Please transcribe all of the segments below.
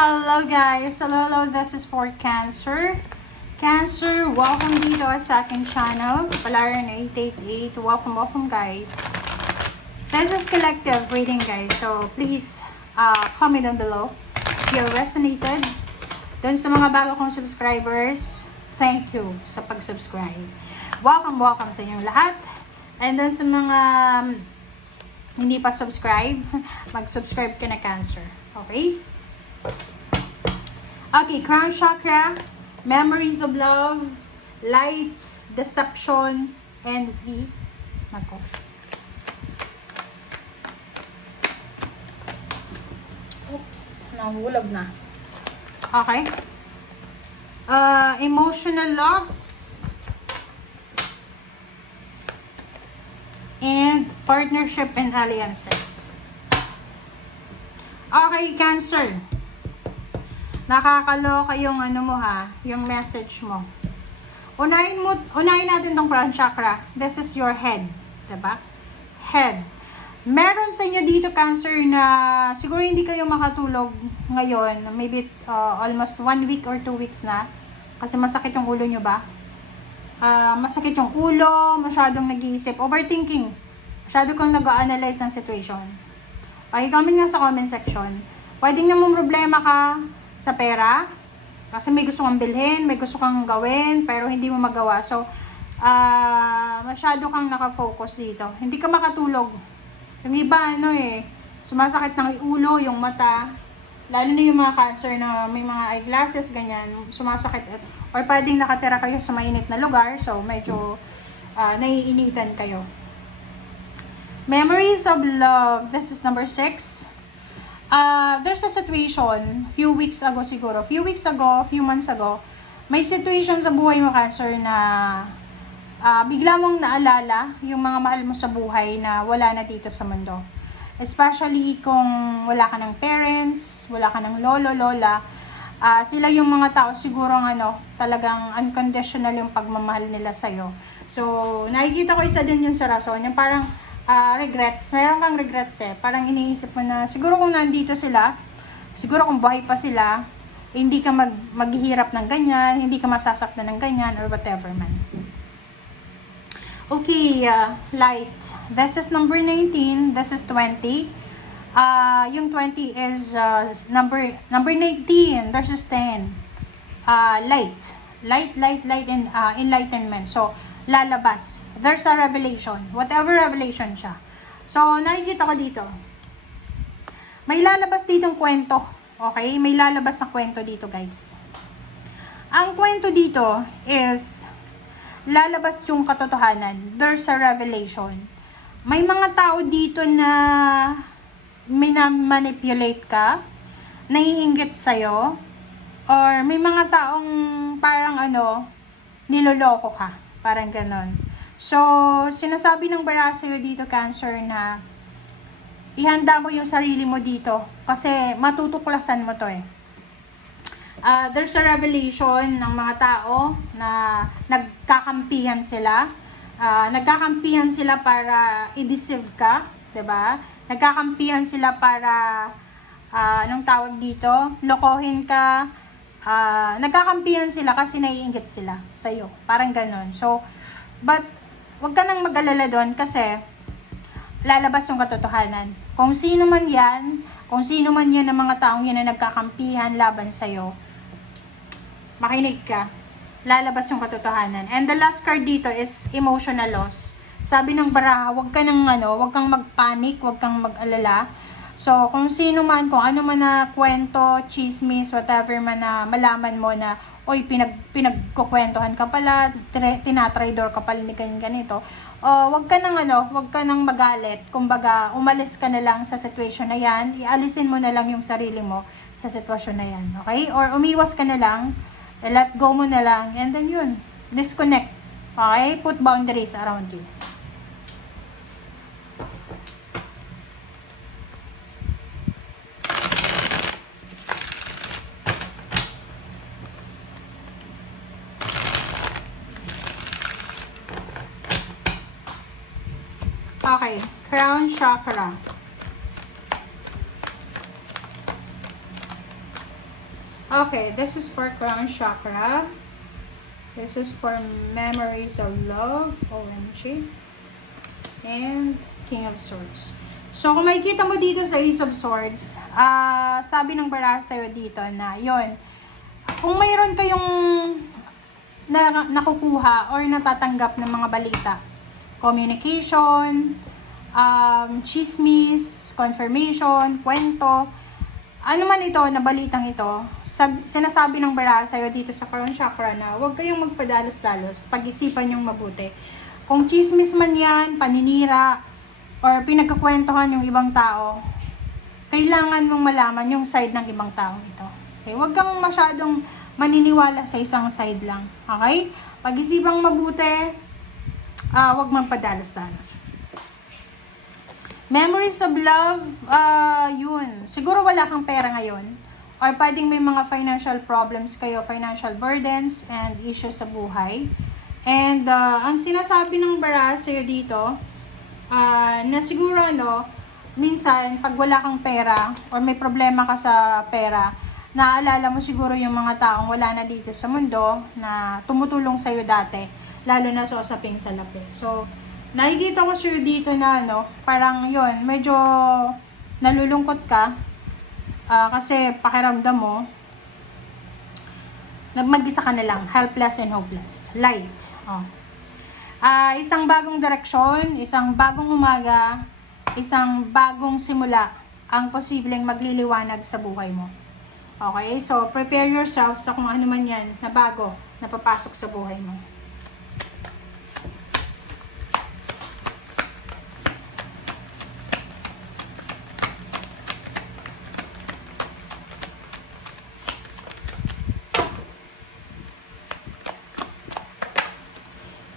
Hello guys! Hello, this is for Cancer. Cancer, welcome dito sa aking channel. Kapalaran 888. Welcome guys. This is collective reading guys. So please comment down below if you resonated. Dun sa mga bago kong subscribers, thank you sa pag-subscribe. Welcome sa inyong lahat. And dun sa mga hindi pa subscribe, mag-subscribe ka na Cancer. Okay? Okay, crown chakra, memories of love, lights, deception, envy. Nako. Oops, nahulog na. Okay. Emotional loss. And partnership and alliances. Okay, Cancer. Nakakaloka yung ano mo ha, yung message mo. Unahin natin tong crown chakra. This is your head, 'di ba? Head. Meron sa inyo dito Cancer na siguro hindi kayo makatulog ngayon, maybe almost 1 week or 2 weeks na kasi masakit yung ulo nyo ba? Masakit yung ulo, masyadong nag-iisip, overthinking. Masyado kang nag-analyze ng situation. Comment nga sa comment section. Pwedeng namang problema ka sa pera, kasi may gusto kang bilhin, may gusto kang gawin, pero hindi mo magawa. So, masyado kang nakafocus dito. Hindi ka makatulog. Yung iba, sumasakit ng ulo, yung mata, lalo na yung mga Cancer na may mga eyeglasses, ganyan, sumasakit. Or pwedeng nakatira kayo sa mainit na lugar, so medyo naiinitan kayo. Memories of love, this is number 6. There's a situation, few months ago, may situation sa buhay mo Cancer na bigla mong naalala yung mga mahal mo sa buhay na wala na dito sa mundo. Especially kung wala ka ng parents, wala ka ng lolo, lola, sila yung mga tao siguro talagang unconditional yung pagmamahal nila sa'yo. So, nakikita ko isa din yun sa rason, yung parang regrets. Meron kang regrets Parang iniisip mo na siguro kung nandito sila, siguro kung buhay pa sila, hindi ka maghihirap ng ganyan, hindi ka masasaktan ng ganyan, or whatever man. Okay, light. This is number 19, this is 20. Yung 20 is number 19, this is 10. Light and enlightenment. So, lalabas. There's a revelation. Whatever revelation siya. So, nakikita ko dito. May lalabas ditong kwento. Okay? May lalabas na kwento dito, guys. Ang kwento dito is lalabas yung katotohanan. There's a revelation. May mga tao dito na manipulate ka, naiinggit sa'yo, or may mga taong parang niloloko ka. Parang ganon. So, sinasabi ng bara sa'yo dito, Cancer, na ihanda mo yung sarili mo dito kasi matutuklasan mo to There's a revelation ng mga tao na nagkakampihan sila. Nagkakampihan sila para i-deceive ka, 'di ba? Nagkakampihan sila para anong tawag dito? Lokohin ka. Nagkakampihan sila kasi naiinggit sila sa'yo. Parang ganon. So, but, wag ka nang mag-alala doon kasi lalabas yung katotohanan. Kung sino man yan ng mga taong yan na nagkakampihan laban sa'yo, makinig ka. Lalabas yung katotohanan. And the last card dito is emotional loss. Sabi ng baraha, wag kang magpanic, wag kang mag-alala. So, kung sino man, kung ano man na kwento, chismis, whatever man na malaman mo na, oy, pinagkukwentuhan ka pala, tinatraidor ka pala ni ganito, wag ka nang magalit. Kumbaga, umalis ka na lang sa situation na yan, ialisin mo na lang yung sarili mo sa sitwasyon na yan, okay? Or umiwas ka na lang, let go mo na lang, and then yun, disconnect, okay? Put boundaries around you. Okay, crown chakra. Okay, this is for crown chakra. This is for memories of love, OMG. And King of Swords. So, kung makikita mo dito sa Ace of Swords, sabi ng baraha sa'yo dito na, yon, kung mayroon kayong nakukuha or natatanggap ng mga balita, communication, chismis, confirmation, kwento, ano man ito, na balitang ito, sinasabi ng baraha sa'yo dito sa crown chakra na huwag kayong magpadalos-dalos, pag-isipan yung mabuti. Kung chismis man yan, paninira, or pinagkakwentuhan yung ibang tao, kailangan mong malaman yung side ng ibang tao ito. Okay? Huwag kang masyadong maniniwala sa isang side lang. Okay? Pag-isipang mabuti, huwag magpadalos-dalos. Memories of love, yun. Siguro wala kang pera ngayon. Or pwedeng may mga financial problems kayo, financial burdens and issues sa buhay. And ang sinasabi ng baraha sa'yo dito, na siguro minsan pag wala kang pera or may problema ka sa pera, naaalala mo siguro yung mga taong wala na dito sa mundo na tumutulong sa'yo dati, lalo na sa usaping salapi. So, nakikita ko sa'yo dito na parang yun, medyo nalulungkot ka kasi pakiramdam mo mag-isa ka na lang, helpless and hopeless. Light. Isang bagong direksyon, isang bagong umaga, isang bagong simula ang posibleng magliliwanag sa buhay mo. Okay? So, prepare yourself sa kung ano man yan na bago na papasok sa buhay mo.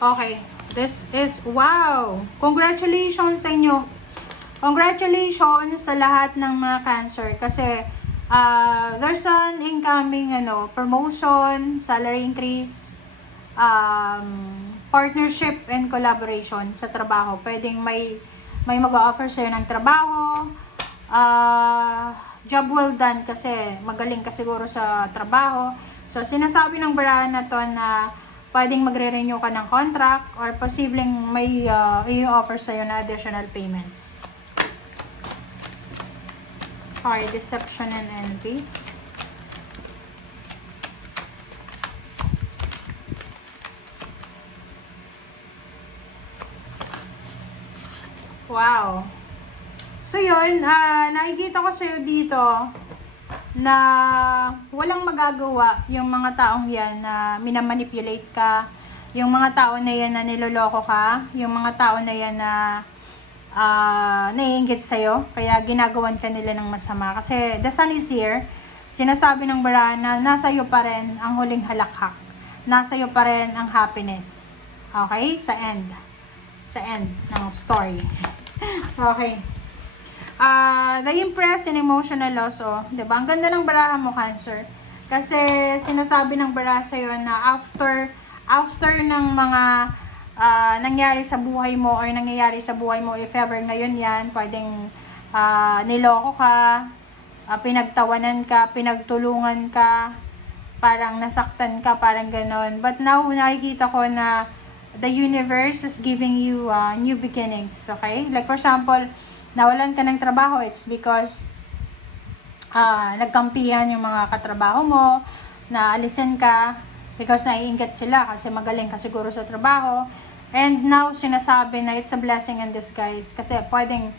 Okay, this is, wow! Congratulations sa inyo. Congratulations sa lahat ng mga Cancer kasi there's an incoming promotion, salary increase, partnership and collaboration sa trabaho. Pwedeng may mag-offer sa'yo ng trabaho, job well done kasi magaling ka siguro sa trabaho. So, sinasabi ng baraha na to na pwedeng magre-renew ka ng contract or posibleng may i-offer sa'yo na additional payments. Okay, deception and envy. Wow. So yun, nakikita ko sa'yo dito na walang magagawa yung mga taong yan na minamanipulate ka, yung mga tao na yan na niloloko ka, yung mga tao na yan na naiinggit sa'yo, kaya ginagawan ka nila ng masama. Kasi the sun is here, sinasabi ng baraha na nasa iyo pa rin ang huling halakhak, nasa iyo pa rin ang happiness. Okay? Sa end ng story. Okay. The Empress and Emotional Loss, diba? Ang ganda ng baraha mo, Cancer. Kasi sinasabi ng baraha sa'yo na after ng mga nangyari sa buhay mo or nangyayari sa buhay mo, if ever ngayon yan, pwedeng niloko ka, pinagtawanan ka, pinagtulungan ka, parang nasaktan ka, parang ganon. But now, nakikita ko na the universe is giving you new beginnings, okay? Like for example, nawalan ka ng trabaho, it's because nagkampihan yung mga katrabaho mo, na alisin ka because naiinggit sila kasi magaling ka siguro sa trabaho. And now, sinasabi na it's a blessing in disguise kasi pwedeng,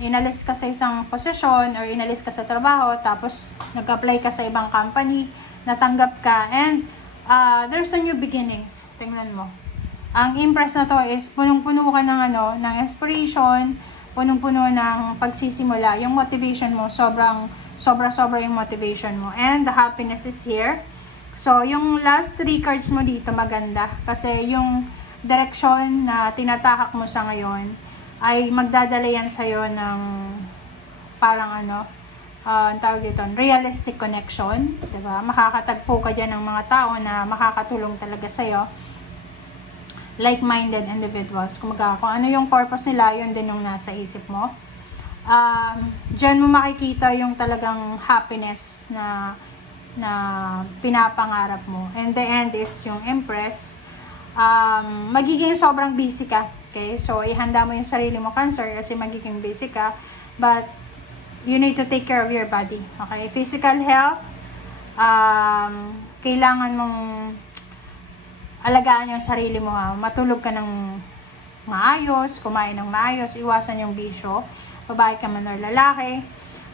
inalis ka sa isang posisyon or inalis ka sa trabaho, tapos nag-apply ka sa ibang company, natanggap ka, and there's a new beginnings. Tingnan mo. Ang Empress na to is punong-puno ka ng inspiration, punong-puno ng pagsisimula. Yung motivation mo, sobra yung motivation mo. And the happiness is here. So, yung last 3 cards mo dito maganda. Kasi yung direksyon na tinatahak mo sa ngayon ay magdadala yan sa'yo ng parang ang tawag dito, realistic connection. Diba? Makakatagpo ka dyan ng mga tao na makakatulong talaga sa'yo. Like-minded individuals. Kung ano yung purpose nila, yun din yung nasa isip mo. Diyan mo makikita yung talagang happiness na na pinapangarap mo. And the end is yung Empress. Magiging sobrang busy ka. Okay? So, ihanda mo yung sarili mo, Cancer, kasi magiging busy ka. But, you need to take care of your body. Okay? Physical health, kailangan mong alagaan yung sarili mo. Matulog ka ng maayos, kumain ng maayos, iwasan yung bisyo, babae ka man or lalaki.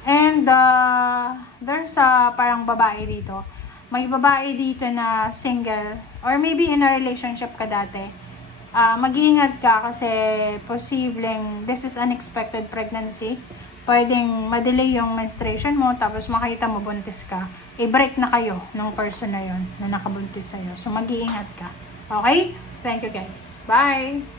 And there's parang babae dito. May babae dito na single or maybe in a relationship ka dati. Mag-iingat ka kasi posibleng this is unexpected pregnancy. Pwedeng ma-delay yung menstruation mo tapos makita mo buntis ka. I-break na kayo ng person na yon na nakabuntis sa'yo. So mag-iingat ka. Okay? Thank you guys. Bye!